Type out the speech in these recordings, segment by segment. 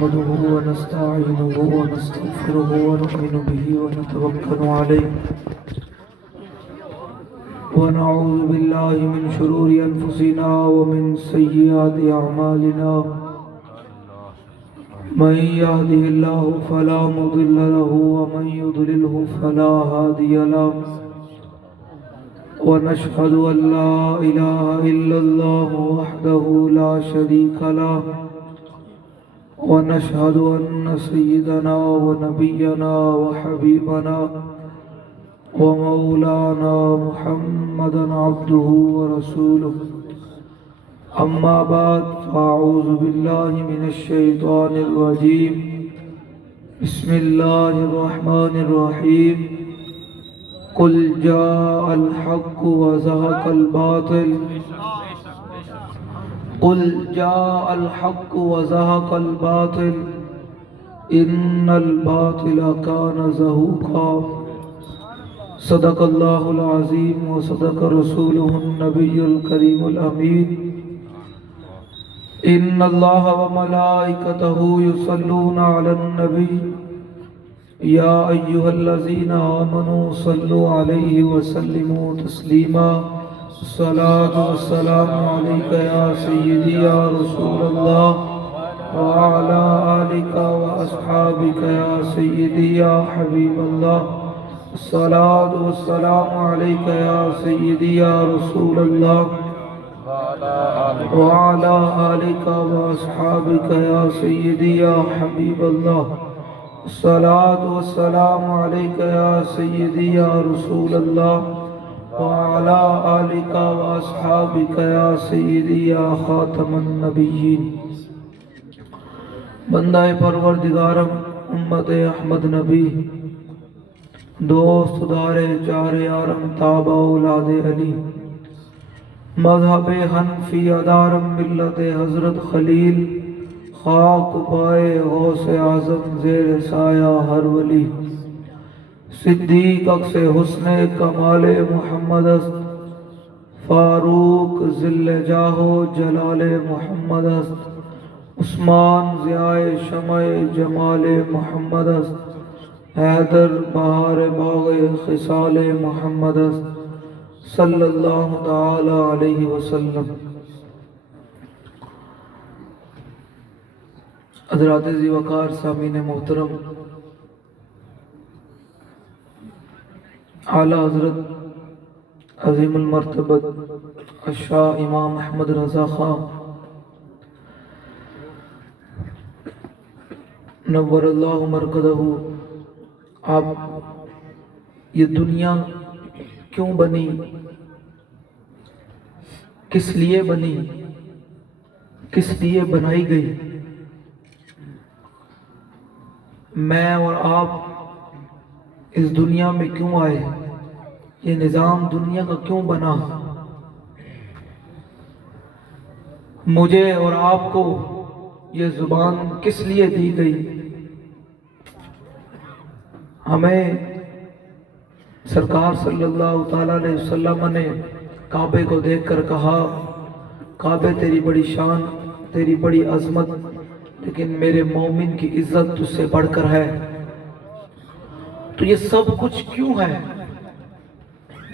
نحمده ونستعينه ونستغفره ونؤمن به ونتوكل عليه ونعوذ بالله من شرور أنفسنا ومن سيئات أعمالنا من يهده الله فلا مضل له ومن يضلله فلا هادي له ونشهد أن لا إله إلا الله وحده لا شريك له ونشهد أن سيدنا ونبينا وحبيبنا ومولانا محمدا عبده ورسوله أما بعد فأعوذ بالله من الشيطان الرجيم بسم الله الرحمن الرحيم قل جاء الحق وزهق الباطل قل جاء الحق وزهق الباطل إن الباطل كان زهوقا صدق الله العظيم وصدق رسوله النبي الكريم الأمين إن الله وملائكته يصلون على النبي يا أيها الذين آمنوا صلوا عليه وسلموا تسليما الصلاة والسلام عليك يا سيدي يا رسول الله وعلى آلك وأصحابك يا سيدي يا حبيب الله الصلاة والسلام عليك يا سيدي يا رسول الله وعلى آلك وأصحابك يا سيدي يا حبيب الله الصلاة والسلام عليك يا سيدي يا رسول الله وعلى آلك وأصحابك يا سيدي يا خاتم النبيين بندہ پروردگارم امت احمد نبی دوست دار چار یارم تابع اولاد علی مذہب حنفی ادارم ملت حضرت خلیل خاک پائے غوث اعظم زیر سایہ ہر ولی صدیق اکس حسن کمال محمد است فاروق ذل جاہو جلال محمد است عثمان ضیاء شمع جمال محمد است حیدر بہار باغ خصال محمد است صلی اللہ تعالی علیہ وسلم۔ حضرات ذی وقار سامعین محترم، اعلی حضرت عظیم المرتبت الشاہ امام احمد رضا خان نور اللہ مرکزہ، آپ یہ دنیا کیوں بنی، کس لیے بنی، کس لیے بنائی گئی، میں اور آپ اس دنیا میں کیوں آئے، یہ نظام دنیا کا کیوں بنا، مجھے اور آپ کو یہ زبان کس لیے دی گئی، ہمیں سرکار صلی اللہ تعالیٰ علیہ وسلم نے کعبے کو دیکھ کر کہا، کعبے تیری بڑی شان، تیری بڑی عظمت، لیکن میرے مومن کی عزت تجھ سے بڑھ کر ہے۔ تو یہ سب کچھ کیوں ہے،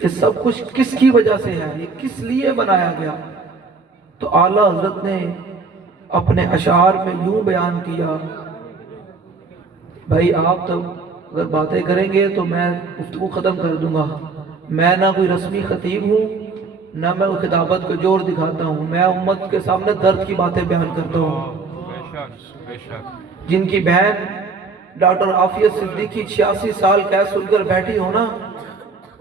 یہ سب کچھ کس کی وجہ سے ہے، یہ کس لیے بنایا گیا؟ تو اعلیٰ حضرت نے اپنے اشعار میں یوں بیان کیا، بھائی آپ تو اگر باتیں کریں گے تو میں گفتگو ختم کر دوں گا، میں نہ کوئی رسمی خطیب ہوں، نہ میں کوئی خطابت کو جوڑ دکھاتا ہوں، میں امت کے سامنے درد کی باتیں بیان کرتا ہوں۔ جن کی بہن ڈاکٹر عافیہ صدیقی 86 سال قید سن کر بیٹھی ہونا،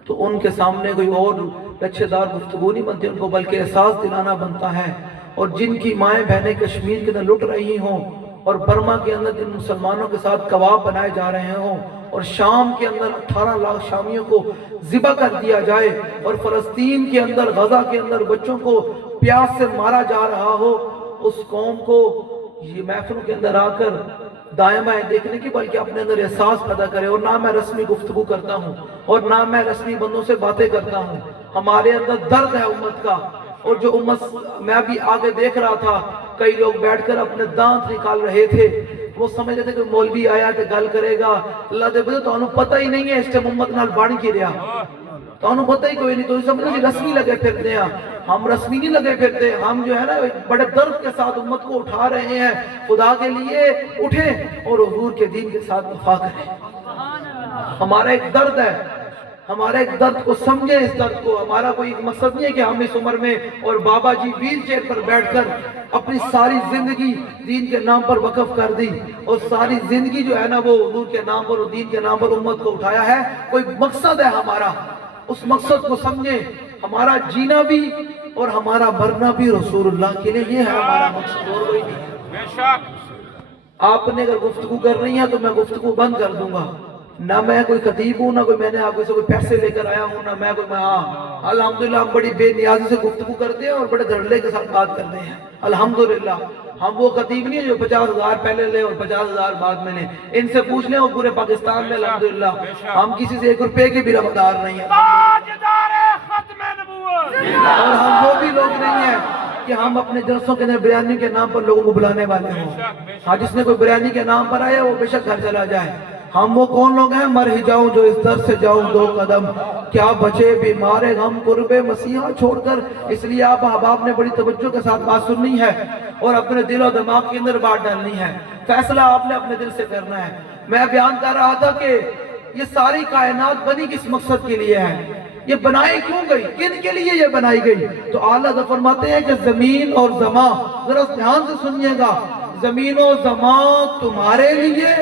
تو ان کے سامنے کوئی اور لچھے دار گفتگو نہیں بنتی، ان کو بلکہ احساس دلانا بنتا ہے۔ اور جن کی مائیں بہنیں کشمیر کے اندر لٹ رہی ہوں، اور برما کے اندر جن مسلمانوں کے ساتھ کباب بنائے جا رہے ہوں، اور شام کے اندر 18 لاکھ شامیوں کو ذبح کر دیا جائے، اور فلسطین کے اندر غزہ کے اندر بچوں کو پیاس سے مارا جا رہا ہو، اس قوم کو یہ محفلوں کے اندر آ کر دائیں بائیں دیکھنے کی بلکہ اپنے اندر احساس پیدا کرے۔ اور نہ میں رسمی گفتگو کرتا ہوں اور نہ میں رسمی بندوں سے باتیں کرتا ہوں، ہمارے اندر درد ہے امت کا۔ اور جو امت، میں بھی آگے دیکھ رہا تھا، کئی لوگ بیٹھ کر اپنے دانت نکال رہے تھے وہ سمجھ لیتے کہ مولوی آیا تے گل کرے گا. اللہ دے بندے تانوں پتہ ہی نہیں ہے اس ٹائم امت نال بن کی رہا, تانوں پتہ ہی کوئی نہیں. تو سمجھو جی رسمی لگے پھرتے ہیں. ہم رسمی نہیں لگے پھرتے, ہم جو ہے نا بڑے درد کے ساتھ امت کو اٹھا رہے ہیں. خدا کے لیے اٹھیں اور حضور کے دین کے ساتھ وفا کریں. ہمارا ایک درد ہے, ہمارا ایک درد کو سمجھیں. اس درد کو ہمارا کوئی مقصد نہیں ہے کہ ہم اس عمر میں اور بابا جی ویل چیئر پر بیٹھ کر اپنی ساری زندگی دین کے نام پر وقف کر دی اور ساری زندگی جو ہے نا وہ حضور کے نام پر اور دین کے نام پر امت کو اٹھایا ہے. کوئی مقصد ہے ہمارا, اس مقصد کو سمجھیں. ہمارا جینا بھی اور ہمارا مرنا بھی رسول اللہ کے لیے, یہ ہے ہمارا مقصد اور کوئی نہیں. آپ نے اگر گفتگو کر رہی ہیں تو میں گفتگو بند کر دوں گا. نہ میں کوئی خطیب ہوں, نہ کوئی میں نے آپ سے کوئی پیسے لے کر آیا ہوں, نہ میں کوئی الحمدللہ ہم بڑی بے نیازی سے گفتگو کرتے ہیں اور بڑے دھڑلے کے ساتھ بات کرتے ہیں. الحمدللہ ہم وہ خطیب نہیں ہے جو 50,000 پہلے لے اور 50,000 بعد میں لے. ان سے پوچھ لیں وہ پورے پاکستان میں الحمدللہ ہم کسی سے 1 روپے کے بھی روادار نہیں ہیں. اور ہم وہ بھی لوگ نہیں ہیں کہ ہم اپنے جلسوں کے اندر بریانی کے نام پر لوگوں کو بلانے والے ہوں. ہاں جس نے کوئی بریانی کے نام پر آیا وہ بے شک گھر چلا جائے. ہم وہ کون لوگ ہیں, مر ہی جاؤں جو اس در سے جاؤں 2 قدم, کیا بچے بیمار غم قرب مسیحا چھوڑ کر. اس لیے آپ احباب نے بڑی توجہ کے ساتھ بات سننی ہے اور اپنے دل و دماغ کے اندر بات ڈالنی ہے. فیصلہ آپ نے اپنے دل سے کرنا ہے. میں بیان کر رہا تھا کہ یہ ساری کائنات بنی کس مقصد کے لیے ہے, یہ بنائی کیوں گئی, کن کے لیے یہ بنائی گئی. تو اعلیٰ فرماتے ہیں کہ زمین اور زمان, ذرا دھیان سے سنیے گا, زمین و زمان تمہارے لیے,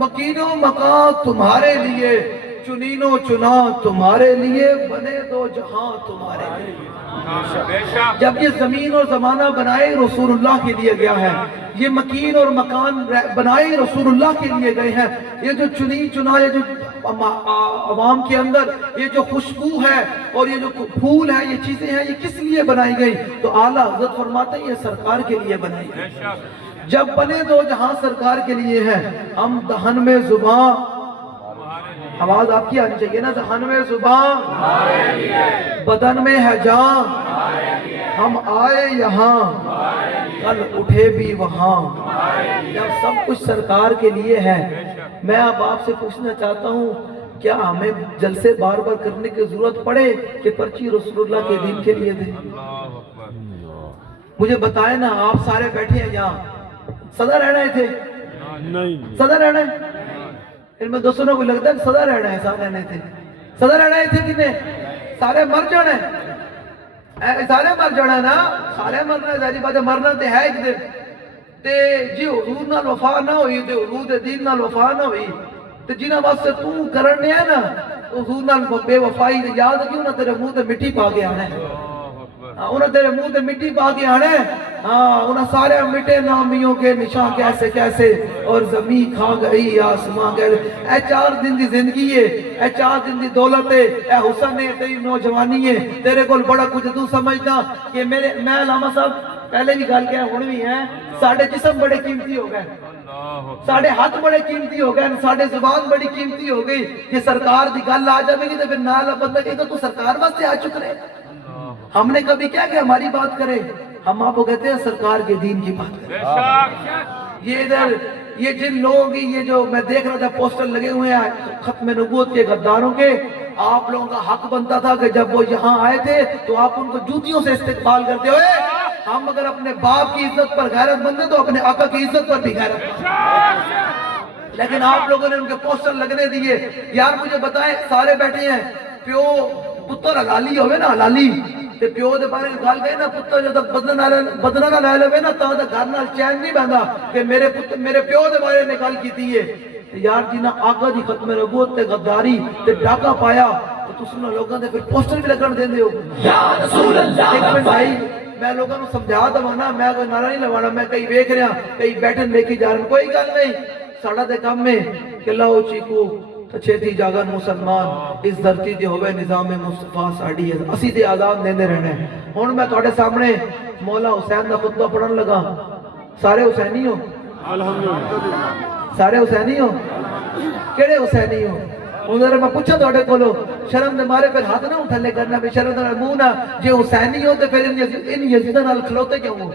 مکین و مکان تمہارے لیے, چنین و چنا تمہارے لیے, بنے 2 جہاں تمہارے لیے. جب یہ زمین اور زمانہ بنائے رسول اللہ کے لیے گیا ہے, یہ مکین اور مکان بنائے رسول اللہ کے لیے گئے ہیں. یہ جو چنی چنا, یہ جو عوام کے اندر یہ جو خوشبو ہے اور یہ جو پھول ہے, یہ چیزیں ہیں, یہ کس لیے بنائی گئی. تو اعلیٰ حضرت فرماتے ہیں یہ سرکار کے لیے بنائی گئی. جب بنے 2 جہاں سرکار کے لیے ہیں, ہم دہن میں زبان, آواز آپ کی آنی چاہیے نا, دہن میں زبان بدن میں ہے جان, ہم آئے یہاں کل اٹھے بھی وہاں. جب سب کچھ سرکار کے لیے ہے, میں اب آپ سے پوچھنا چاہتا ہوں کیا ہمیں جلسے بار بار کرنے کی ضرورت پڑے کہ پرچی رسول اللہ کے دین کے لیے دیں. مجھے بتائیں نا, آپ سارے بیٹھے ہیں یہاں, صدا رہنا ہے تھے نہیں, صدا رہنا ہے ان میں دوستوں کو لگتا ہے کہ صدا رہنا ہے, سارے رہنے تھے, صدا رہنا ہے تھے کتنے, سارے مر جانا ہے, سارے مر جانا ہے نا, سارے مرنا ہے. ظاہری بات ہے مرنا تے ہے ایک دن. تے جی حضور نال وفا نہ ہوئی, تے حضور دے دین نال وفا نہ ہوئی, تے جنہاں واسطے تو کرنے ہے نا حضور نال بے وفائی, یاد کیوں نہ تیرے منہ تے مٹی پا کے آنا ہے, انہیں تیرے منہ تے مٹی پا کے آنا ہے. انہیں سارے مٹے نامیوں کے نشان کیسے کیسے, اور زمین کھا گئی آسمان گئے. اے 4 دن دی زندگی ہے, اے 4 دن دی دولت ہے, اے حسن ہے, تیری نوجوانی ہے, تیرے کو بڑا کچھ تو سمجھتا کہ میں علامہ صاحب پہلے بھی گل کیا ہون بھی ہے, ساڑھے جسم بڑے قیمتی ہو گئے, ساڑھے ہاتھ بڑے قیمتی ہو گئے, ساڑھے زبان بڑی قیمتی ہو گئی. کہ سرکار دی گل آ جائے گی تو پھر نال بندہ کہے گا تو سرکار واسطے آ چک رہے. ہم نے کبھی کیا کہ ہماری بات کرے, ہم آپ کو کہتے ہیں سرکار کے دین کی بات کریں. یہ ادھر یہ جن لوگوں کی, یہ جو میں دیکھ رہا تھا پوسٹر لگے ہوئے ہیں ختم نبوت کے غداروں کے, آپ لوگوں کا حق بنتا تھا کہ جب وہ یہاں آئے تھے تو آپ ان کو جوتیوں سے استقبال کرتے ہوئے. ہم اگر اپنے باپ کی عزت پر غیرت مند ہیں تو اپنے آقا کی عزت پر بھی غیرت مند ہیں. لیکن آپ لوگوں نے ان کے پوسٹر لگنے دیے. یار مجھے بتائیں, سارے بیٹھے ہیں, پیو پتر حلالی ہوئے نا, حلالی تے پیو دے بارے گل گئے نا, پتر جب تک بدنہ نہ لے لے نا تاں تک گھر نال چین نہیں بہندا کہ میرے پیو دے بارے نے گل کیتی ہے. یار جنہ آقا دی ختم نبوت تے غداری تے ڈاکا پایا تو تسی انہاں لوگاں دے پھر پوسٹر بھی لگن دیندے ہو. یا رسول اللہ, ایک منٹ بھائی میں لوگوں کو سمجھا دوانا, میں کوئی نعرہ نہیں لوانا, میں کئی ویکھ رہا, کئی بیٹھن ویکھی جا رہے, کوئی گل نہیں. ساڑا دے کام میں کہ لاؤ چیکو چھیتی جاگن مسلمان, اس دھرتی دے ہوئے نظام مصطفیٰ ساڑی ہے, اسی دے آزاد دیندے رہنے. ہون میں توڑے سامنے مولا حسین دا خطبہ پڑھن لگا. سارے حسینی ہو, سارے حسینی ہو, کیڑے حسینی ہو. انہوں میں پوچھا توڑے کولو, شرم دے مارے پھر ہاتھ نہ اٹھلے کرنا, پھر شرم دے منہ نہ, جے حسینی ہو تو پھر ان یزیدہ نال کھلوتے کیوں ہو.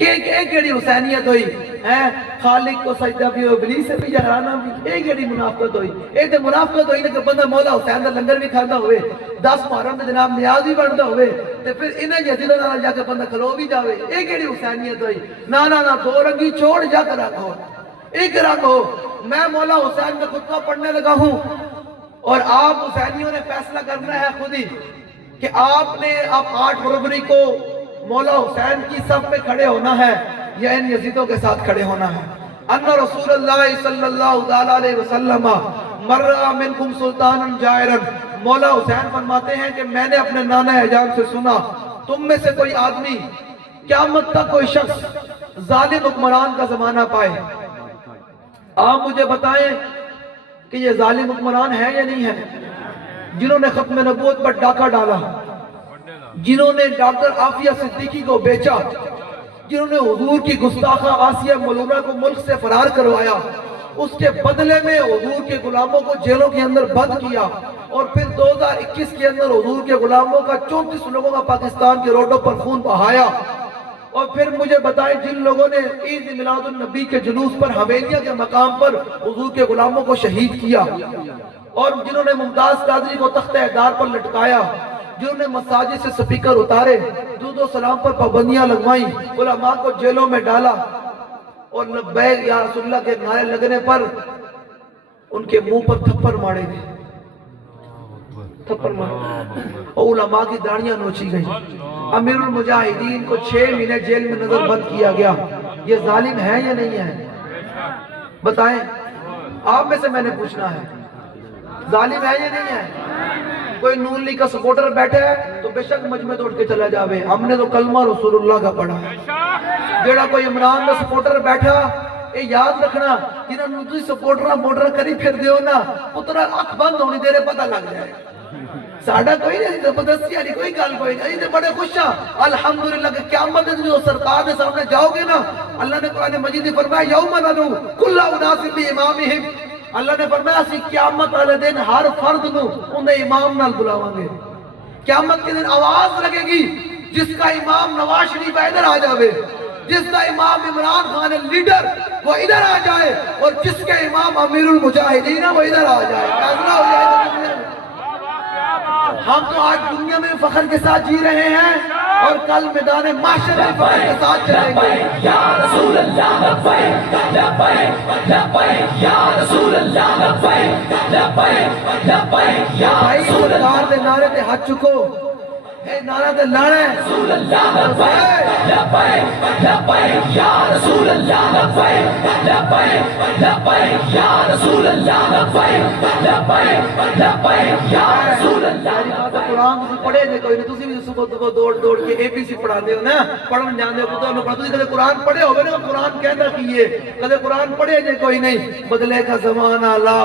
کیڑی حسینیت ہوئی ہے؟ خالق کو سجدہ بھی ہو، ابلیس سے بھی جہرانا بھی، کیڑی منافقت ہوئی؟ ایک تو منافقت ہوئی نا کہ بندہ مولا حسین دا لنگر بھی کھانا ہوئے، 10 محرم میں جناب نیاز بھی بنتا ہوئے، تے پھر انہیں یزیدوں نال جا کے بندہ کھلو بھی جاوے، کیڑی حسینیت ہوئی؟ نا نا نا، دو رنگی چھوڑ جا کر رکھو، ایک رنگ ہو۔ میں مولا حسین کا خطبہ پڑھنے لگا ہوں اور آپ حسینیوں نے فیصلہ کرنا ہے خود ہی کہ آپ نے اب 8 فروری کو مولا حسین کی صف میں کھڑے ہونا ہے یا ان یزیدوں کے ساتھ کھڑے ہونا ہے۔ ان رسول اللہ صلی اللہ علیہ وسلم مرہ منکم سلطانا جائرا، مولا حسین فرماتے ہیں کہ میں نے اپنے نانا اعجاز سے سنا تم میں سے کوئی آدمی قیامت تک کوئی شخص ظالم حکمران کا زمانہ پائے، آپ مجھے بتائیں کہ یہ ظالم حکمران ہے یا نہیں ہے؟ جنہوں نے ختم نبوت پر ڈاکہ ڈالا، جنہوں نے ڈاکٹر عافیہ صدیقی کو بیچا، جنہوں نے حضور کی گستاخہ آسیہ ملونہ کو ملک سے فرار کروایا، اس کے بدلے میں حضور کے غلاموں کو جیلوں کے اندر بند کیا، اور پھر 2021 کے اندر حضور کے غلاموں کا 34 لوگوں کا پاکستان کے روڈوں پر خون بہایا، اور پھر مجھے بتائیں جن لوگوں نے عید میلاد النبی کے جلوس پر حویلیہ کے مقام پر حضور کے غلاموں کو شہید کیا، اور جنہوں نے ممتاز قادری کو تخت اعدار پر لٹکایا، جنہوں نے مساجد سے سپیکر اتارے، درود و سلام پر پابندیاں لگوائیں، علماء کو جیلوں میں ڈالا، اور لبیک یا رسول اللہ کے نعرے لگنے پر ان کے منہ پر تھپڑ مارے گئے، تھپڑ مارے، اور علماء کی داڑیاں نوچی گئی، امیر المجاہدین کو 6 مہینے جیل میں نظر بند کیا گیا۔ یہ ظالم ہے یا نہیں ہے؟ بتائیں، آپ میں سے میں نے پوچھنا ہے، ظالم ہے یا نہیں ہے؟ کوئی نون لیگ کا سپورٹر بیٹھے ہے تو بے شک مجمع توڑ کے چلا جاوے، ہم نے تو کلمہ رسول اللہ کا پڑھا ہے۔ جیڑا کوئی عمران کا سپورٹر بیٹھا، یہ یاد رکھنا جنہوں نے تسی سپورٹر کری پھر دیو نا، پترہ اکھ بند ہونی دیرے پتہ لگ جائے۔ ساڑھا کوئی نہیں، زبردستی آلی کوئی گال کوئی نہیں، یہ بڑے خوش ہیں الحمدللہ کہ قیامت دن جو سرکار نے سامنے جاؤ گے نا، اللہ نے قرآن مجید نے فرمایا یوم ندعو کل اناس بامامہم، اللہ نے فرمایا اسی قیامت والے دن ہر فرد نو انہیں امام نال بلاواں گے۔ قیامت کے دن آواز لگے گی جس کا امام نواز شریف ہے ادھر آ جاوے، جس کا امام عمران خان لیڈر وہ ادھر آ جائے، اور جس کے امام امیر المجاہدین ہے وہ ادھر آ جائے، فیصلہ ہو جائے۔ ہم تو آج دنیا میں فخر کے ساتھ جی رہے ہیں اور کل میدان محشر میں فخر کے ساتھ چلیں گے۔ یا رسول اللہ لبیک لبیک لبیک یا رسول اللہ لبیک لبیک لبیک یا رسول اللہ، سرکار دے نعرے تے ہاتھ چکو، اے نعرہ تے لانے رسول اللہ لبیک لبیک لبیک یا رسول اللہ لبیک لبیک لبیک یا رسول اللہ لبیک لبیک لبیک یا رسول اللہ۔ قرآن تسی پڑھے جے کوئی نہیں، تسی بھی صبح دوڑ دوڑ کے اے بی سی پڑھا دے ہو نا، پڑھن جاندے ہو پتہ نہ پڑھا، تسی کدے قرآن پڑھے ہوگے نا، قرآن کہتا کیے، کدے قرآن پڑھے جے کوئی نہیں۔ بدلے کا زمانہ لا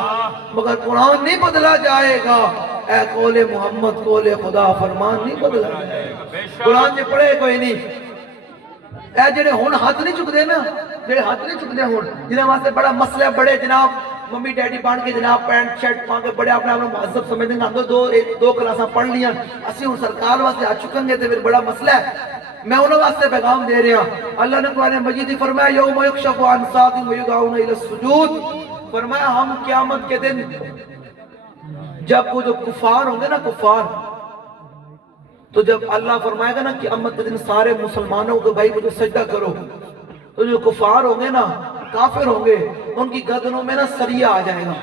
مگر قرآن نہیں بدلا جائے گا، اے قول محمد قول خدا فرمان نہیں بدلا جائے گا۔ قرآن جے پڑھے کوئی نہیں، اے جڑے ہون ہاتھ نہیں چک دے نا، جڑے ہاتھ نہیں چک دے ہون، جنہاں واسطے بڑا مسئلہ بڑے جناب ممی ڈیڈی بان کے جناب پینٹ شرٹ پان کے بڑے اپنے مہذب سمجھیں گے، دو کلاساں پڑھ لیاں، اسی ہوں سرکار واسطے ہاتھ چکیں گے تو پھر بڑا مسئلہ ہے۔ میں انہوں واسطے پیغام دے رہا ہوں، اللہ نے قرآن مجید فرمایا یوم یکشف عن ساق ویدعون الی السجود، فرمایا ہم قیامت کے دن جب وہ جو کفار ہوں گے نا، کفار، تو جب اللہ فرمائے گا نا قیامت کے دن سارے مسلمانوں کو بھائی مجھے سجدہ کرو، تو جو کفار ہوں گے نا، کافر ہوں گے، ان کی گردنوں میں نا سریہ آ جائے گا،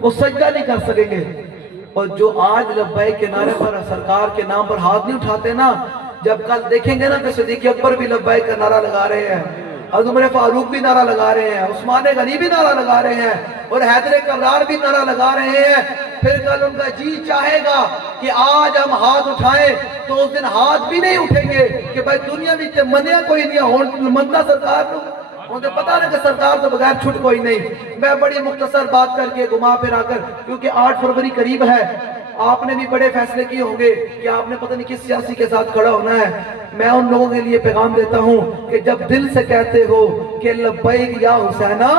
وہ سجدہ نہیں کر سکیں گے۔ اور جو آج لبیک کے نعرے پر سرکار کے نام پر ہاتھ نہیں اٹھاتے نا، جب کل دیکھیں گے نا کہ صدیق اکبر بھی لبیک کا نعرہ لگا رہے ہیں، حضرت عمر فاروق بھی نعرہ لگا رہے ہیں، عثمان غنی بھی نعرہ لگا رہے ہیں، اور حیدر کرار بھی نعرہ لگا رہے ہیں، پھر کل ان کا جی چاہے گا کہ آج ہم ہاتھ اٹھائیں تو اس دن ہاتھ بھی نہیں اٹھیں گے کہ بھائی دنیا میں تے منیا کوئی نہیں ہون مندہ سرکار کو، انہیں پتا نہیں کہ سرکار تو بغیر چھٹ کوئی نہیں۔ میں بڑی مختصر بات کر کے گھما پھرا کر، کیونکہ 8 فروری قریب ہے، آپ نے بھی بڑے فیصلے کیے ہوں گے کہ آپ نے پتہ نہیں کس سیاسی کے ساتھ کھڑا ہونا ہے، میں ان لوگوں کے لیے پیغام دیتا ہوں کہ جب دل سے کہتے ہو کہ لبیک یا حسینہ،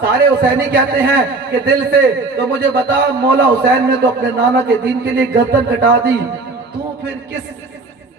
سارے حسینی کہتے ہیں کہ دل سے، تو مجھے بتا مولا حسین نے تو اپنے نانا کے دین کے لیے گردن کٹا دی، تو پھر کس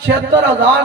76,000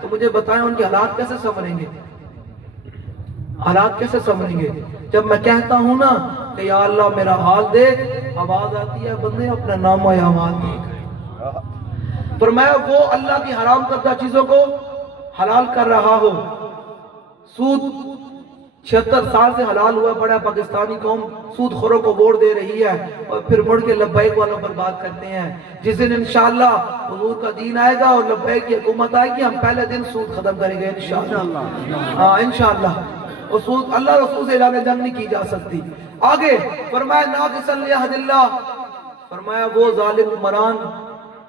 تو مجھے بتائیں ان کے حالات کیسے سنوریں گے؟ حالات کیسے سنوریں گے؟ جب میں کہتا ہوں نا کہ یا اللہ میرا حال دیکھ، آواز آتی ہے بندے اپنا نام و اعمال دیکھ۔ فرمایا وہ اللہ کی حرام کردہ چیزوں کو حلال کر رہا ہو۔ سود 76 سال سے حلال ہوا پڑا ہے، پاکستانی قوم سود خوروں کو ووٹ دے رہی ہے اور پھر مڑ کے لبیک والوں پر بات کرتے ہیں۔ جس دن انشاءاللہ حضور کا دین آئے گا اور لبیک کی حکومت آئے گی، ہم پہلے دن سود ختم کریں گے انشاءاللہ۔ ہاں انشاءاللہ۔ اور سود اللہ رسول سے اعلان جنگ نہیں کی جا سکتی۔ آگے فرمایا ناقصا لیہد اللہ، فرمایا وہ ظالم عمران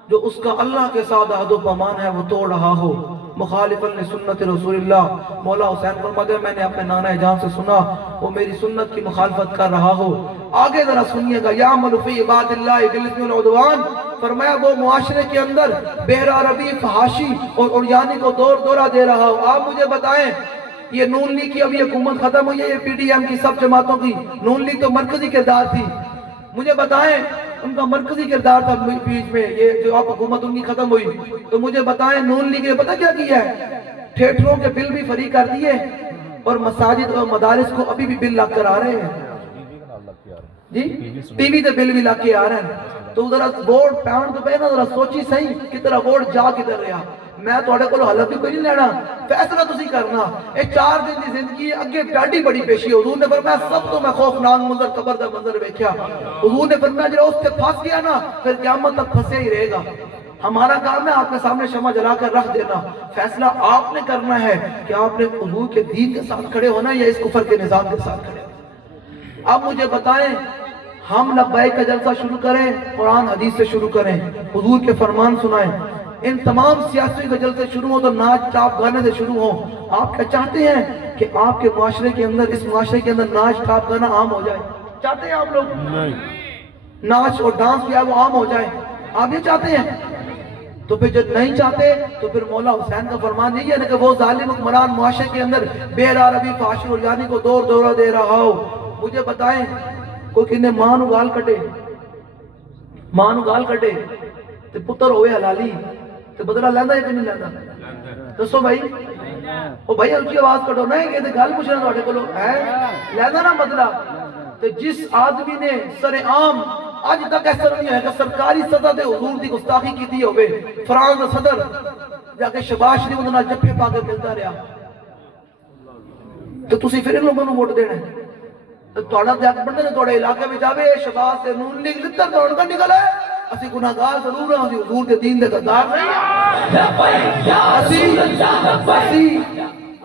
جو اس کا اللہ کے ساتھ عہد و پیمان ہے وہ توڑ رہا ہو، مخالفا لسنت رسول اللہ، مولا حسین فرماتے ہیں میں نے اپنے نانا جان سے سنا وہ میری سنت کی مخالفت کر رہا ہو۔ آگے ذرا سنیے گا، یعمل فی عباد اللہ بالاثم والعدوان، فرمایا وہ معاشرے کے اندر بہرا ربی فحاشی اور عریانی کو دور دورہ دے رہا ہو۔ آپ مجھے بتائیں یہ نون لیگ کی ابھی حکومت ختم ہوئی ہے، یہ پی ڈی ایم کی سب جماعتوں کی، نون لیگ تو مرکزی کردار تھی، مجھے بتائیں ان کا مرکزی کردار تھا بیچ میں، یہ جو اب حکومت ان کی ختم ہوئی تو مجھے بتائیں نون لیگ نے پتہ کیا کیا ہے؟ تھیٹروں کے بل بھی فری کر دیے اور مساجد اور مدارس کو ابھی بھی بل لگ کر آ رہے ہیں جی، ٹی وی تے بل بھی لگ کے آ رہے ہیں۔ تو ذرا ووٹ پاؤنڈ تو پہ نا ذرا سوچی صحیح کتنا ووٹ جا کدھر رہا۔ میں تھوڑے کو حلف بھی کوئی نہیں لینا، فیصلہ تسی کرنا۔ اے 4 دن دی زندگی اگے ڈاڈی بڑی پیشی، حضور نے فرمایا سب تو میں خوفناک منظر قبر دا منظر ویکھیا۔ حضور نے فرمایا جو اس سے پھنس گیا نا پھر قیامت تک پھنسے ہی رہے گا۔ ہمارا کام ہے آپ کے سامنے شمع جلا کر رکھ دینا، فیصلہ آپ نے کرنا ہے کہ آپ نے حضور کے دین کے ساتھ کھڑے ہونا یا اس کفر کے نظام کے ساتھ کھڑے ہونا۔ اب مجھے بتائیں ہم لبیک کا جلسہ شروع کریں، قرآن حدیث سے شروع کریں، حضور کے فرمان سنائیں، ان تمام سیاسی کے جلسے شروع ہوں تو ناچ ٹاپ گانے سے شروع ہوں۔ آپ کیا چاہتے ہیں کہ آپ کے معاشرے کے اندر، اس معاشرے کے اندر ناچ ٹاپ گانا عام ہو جائے؟ چاہتے ہیں آپ لوگ ناچ اور ڈانس کیا وہ عام ہو جائے؟ آپ یہ چاہتے ہیں؟ تو پھر جب نہیں چاہتے تو پھر مولا حسین کا فرمان یہی ہے کہ وہ ظالم حکمران معاشرے کے اندر بے ربی فحاشی اور عریانی کو دور دورہ دے رہا ہو۔ مجھے بتائیں کوئی کہنے ماں نو گال کٹے، ماں نو گال کٹے تے پتر ہوئے حلالی تے بدلہ لیندہ ہے کہ نہیں لیندہ؟ دسو بھائی، او بھائی اونچی آواز کٹو نا، یہ تے گل پوچھنا تواڈے کولوں ہے لیندہ نا بدلہ۔ تے جس آدمی نے سر عام آج تک ایسا نہیں ہے کہ سرکاری سطح تے حضور دی گستاخی کیتی ہوئے، فرانس دا صدر جا کے شباز شریف اندر نال جفے پا کے ملتا رہا، تو تسی پھر ان لوگوں نے ووٹ دینا ہے؟ تو توڑا دیکھ بندے نے توڑے علاقے میں جاوے شباز سے نون لیگ لتر توڑ کر نکل ہے، اسی گناہگار ضرور ہیں، اسی حضور کے دین دے غدار نہیں ہیں، اسی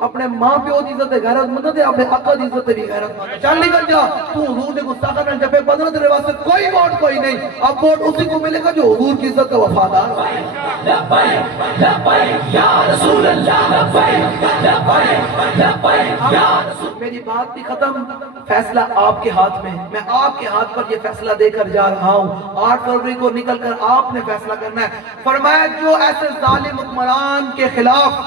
اپنے ماں پیو دی عزت غیرت مند تے اپنے آقا دی عزت بھی غیرت مند۔ چل نکل جا، تو حضور نے گستاخاں نال جفے پانا تیرے واسطے کوئی ووٹ کوئی نہیں۔ اب ووٹ اسی کو ملے گا جو حضور کی عزت کا وفادار ہو۔ لبیک لبیک یا رسول اللہ، لبیک لبیک لبیک یا رسول۔ میری بات بھی ختم، فیصلہ آپ کے ہاتھ میں، میں آپ کے ہاتھ پر یہ فیصلہ دے کر جا رہا ہوں۔ 8 فروری کو نکل کر آپ نے فیصلہ کرنا ہے۔ فرمایا جو ایسے ظالم حکمران کے خلاف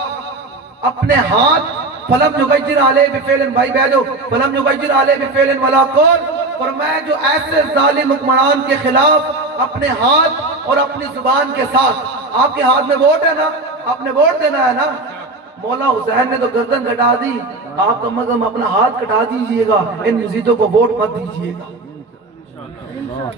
اپنے ہاتھ فلم یغیر علیہ بفعل، بھائی بیجو فلم یغیر علیہ بفعل ولا قول، فرمایا جو ایسے ظالم حکمران کے خلاف اپنے ہاتھ اور اپنی زبان کے ساتھ، آپ کے ہاتھ میں ووٹ ہے نا، آپ نے ووٹ دینا ہے نا، مولا حسین نے تو گردن کٹا دی، آپ کم از کم اپنا ہاتھ کٹا دیجئے گا، ان یزیدوں کو ووٹ مت دیجئے گا۔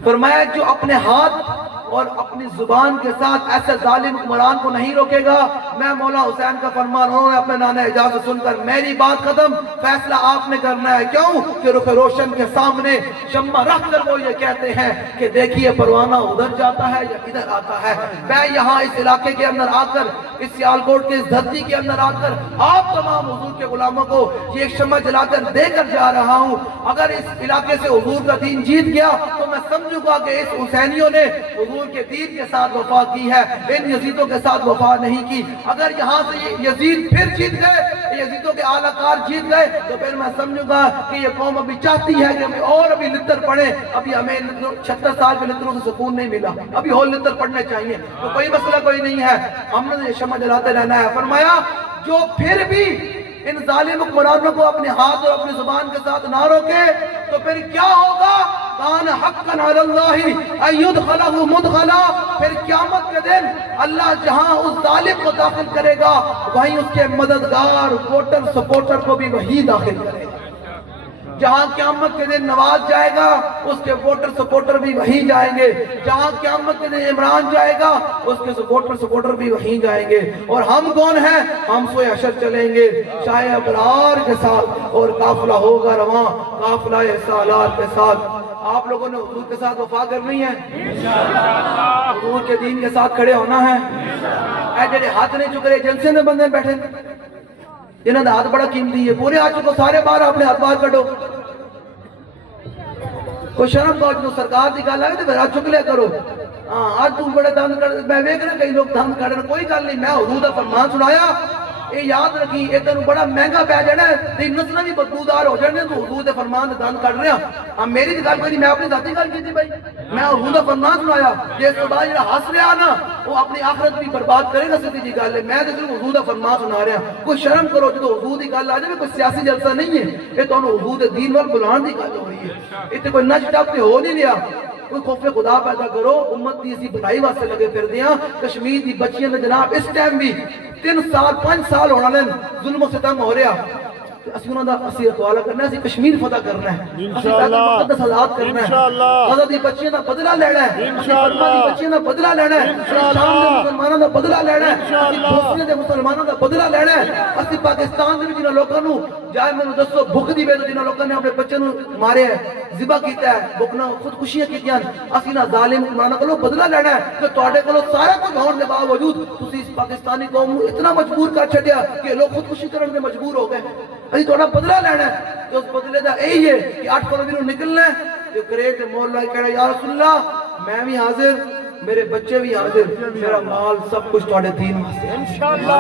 فرمایا جو اپنے ہاتھ اور اپنی زبان کے ساتھ ایسے ظالم حکمران کو نہیں روکے گا، میں مولا حسین کا فرمان، انہوں نے اپنے نانا اجازت سن کر میری بات ختم، فیصلہ آپ نے کرنا ہے۔ کیوں کہ رخ روشن کے سامنے شمع رکھ کر وہ یہ کہتے ہیں کہ دیکھیے پروانہ ادھر جاتا ہے یا ادھر آتا ہے۔ میں یہاں اس علاقے کے اندر آ کر، اس سیالکوٹ کے اس دھرتی کے اندر آ کر آپ تمام حضور کے غلاموں کو یہ شمع جلا کر دے کر جا رہا ہوں۔ اگر اس علاقے سے حضور کا دین جیت گیا تو میں سمجھوں گا کہ اس حسینیوں نے حضور کے دین کے ساتھ وفا کی ہے، ان یزیدوں کے ساتھ وفا نہیں کی۔ اگر یہاں سے یزید پھر جیت گئے، یزیدوں کے اعلیٰ کار جیت گئے، تو پھر میں سمجھوں گا کہ یہ قوم ابھی چاہتی ہے کہ اور ابھی لتر پڑھیں۔ ابھی ہمیں 76 سال کے لتروں سے سکون نہیں ملا، ابھی اور لتر پڑھنے چاہیے، تو کوئی مسئلہ کوئی نہیں ہے، ہم نے یہ شمع جلاتے رہنا ہے۔ فرمایا جو پھر بھی ان ظالم حکمرانوں کو اپنے ہاتھ اور اپنی زبان کے ساتھ نہ روکے تو پھر کیا ہوگا؟ کان حقا علی اللہ ان یدخلہ مدخلا، پھر قیامت کے دن اللہ جہاں اس ظالم کو داخل کرے گا وہیں اس کے مددگار ووٹر سپورٹر کو بھی وہی داخل کرے گا۔ جہاں قیامت کے دن نواز جائے گا اس کے ووٹر سپورٹر بھی وہیں جائیں گے، جہاں قیامت کے دن عمران جائے گا اس کے ووٹر سپورٹر بھی وہیں جائیں گے۔ اور ہم کون ہیں؟ ہم سوئے حشر چلیں گے شاہ ابرار کے ساتھ، اور قافلہ ہوگا رواں قافلہ سالار کے ساتھ۔ آپ لوگوں نے حضور کے ساتھ وفا کرنی ہے، حضور کے دین کے ساتھ کھڑے ہونا ہے۔ اے جڑے ہاتھ نہیں چک رہے ایجنسی میں بندے بیٹھے جنہوں نے ہاتھ بڑا قیمتی ہے، پورے ہاتھ چکو، سارے باہر اپنے ہاتھ باہر کٹو، کوئی شرم کرو، جو سرکار دی گل آئے تو پھر ہاتھ چک لیا کرو۔ ہاں آج تم بڑے دند کر، میں ویکھ رہا کئی لوگ دند کر رہے، کوئی گل نہیں، میں حضور دا فرمان سنایا، یہ یاد رکھی، یہ تینوں بڑا مہنگا پی جانا ہے، تیری نسلیں بھی بدبودار ہو جانے، تو حضور دے فرمان دے دند کر رہے ہیں۔ ہاں میری دی گل کوئی نہیں، میں اپنی ذاتی گل کی تھی بھائی، میں حضور دا فرمان سنایا، جس تو بعد جڑا ہس رہا نا وہ اپنی آخرت بھی برباد کرے گا، سیدھی جی گل ہے، میں تو صرف حضور دا فرمان سنا رہا ہوں۔ کوئی شرم کرو، جدو حضور دی گل آ جائے، کوئی سیاسی جلسہ نہیں ہے، یہ تو حضور دے دین وال بلان دی گل ہو رہی ہے، اتنے کوئی نچ ٹپ تے ہو نہیں رہا۔ کوئی خوف خدا پیدا کرو، امت دی اسی بھلائی واسطے لگے پھر دیاں۔ کشمیر دی بچیاں نے جناب اس ٹائم بھی 3 سال 5 سال ہونا لین ظلم و ستم ہو رہا، اسی انہوں دا اسی اخوالہ کرنا ہے، اسی کشمیر فتح کرنا ہے، اسی بیت المقدس آزاد کرنا ہے، غزہ دی بچیاں دا بدلہ لینا ہے، برما دی بچیاں دا بدلہ لینا ہے، شام دے مسلمانوں دا بدلہ لینا ہے، اسی بوسنیا دے مسلمانوں دا بدلہ لینا ہے، اسی پاکستان دے جنہاں لوگوں نو جائے میں دسو بھوک دی وجہ جنہاں لوگوں نے اپنے بچے نو مارے ہے، ذبح کیتا ہے، بھوکنا خودکشیاں کیتیاں، اسی نہ ظالم حکمرانوں کولوں بدلہ لینا ہے کہ تواڈے کولوں سارا کچھ ہون دے باوجود تسی اس پاکستانی قوم نو اتنا مجبور کر چھڈیا کہ لوگ خودکشی کرن دے مجبور ہو گئے۔ اسی تھوڑا بدلہ لینا ہے، تو اس بدلے دا یہی ہے کہ 8 فروری نو نکلنا ہے، جو کرے تے مولا کہہ یا رسول اللہ میں بھی حاضر، میرے بچے بھی حاضر، میرا مال سب کچھ تواڈے دین واسطے انشاءاللہ۔